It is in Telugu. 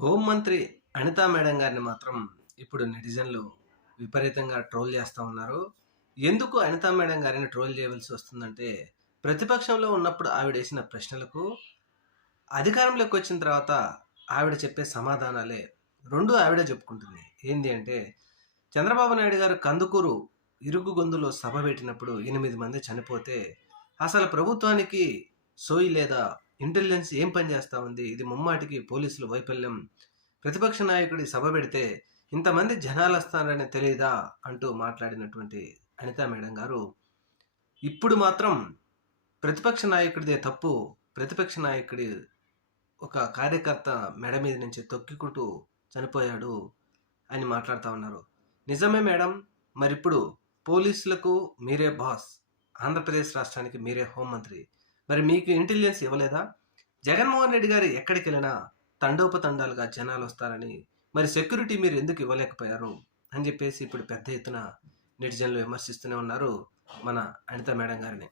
హోంమంత్రి అనితా మేడం గారిని మాత్రం ఇప్పుడు నెటిజన్లు విపరీతంగా ట్రోల్ చేస్తా ఉన్నారు. ఎందుకు అనితా మేడం గారిని ట్రోల్ చేయవలసి వస్తుందంటే, ప్రతిపక్షంలో ఉన్నప్పుడు ఆవిడేసిన ప్రశ్నలకు, అధికారంలోకి వచ్చిన తర్వాత ఆవిడ చెప్పే సమాధానాలే 2 ఆవిడే చెప్పుకుంటుంది. ఏంది అంటే, చంద్రబాబు నాయుడు గారు కందుకూరు ఇరుకు గొంతులో సభ పెట్టినప్పుడు 8 మంది చనిపోతే, అసలు ప్రభుత్వానికి సోయి లేదా? ఇంటెలిజెన్స్ ఏం పని చేస్తా ఉంది? ఇది ముమ్మాటికి పోలీసుల వైఫల్యం. ప్రతిపక్ష నాయకుడి సభ పెడితే ఇంతమంది జనాలొస్తారని తెలీదా? అంటూ మాట్లాడినటువంటి అనితా మేడం గారు, ఇప్పుడు మాత్రం ప్రతిపక్ష నాయకుడిదే తప్పు. ప్రతిపక్ష నాయకుడి ఒక కార్యకర్త మెడ మీద నుంచి తొక్కికుంటూ చనిపోయాడు అని మాట్లాడుతా ఉన్నారు. నిజమే మేడం. మరిప్పుడు పోలీసులకు మీరే బాస్. ఆంధ్రప్రదేశ్ రాష్ట్రానికి మీరే హోంమంత్రి. మరి మీకు ఇంటెలిజెన్స్ ఇవ్వలేదా? జగన్మోహన్ రెడ్డి గారు ఎక్కడికెళ్ళినా తండోపతండాలుగా జనాలొస్తారని, మరి సెక్యూరిటీ మీరు ఎందుకు ఇవ్వలేకపోయారు? అని చెప్పేసి ఇప్పుడు పెద్ద ఎత్తున నెటిజన్లు విమర్శిస్తూనే ఉన్నారు మన అనిత మేడం గారిని.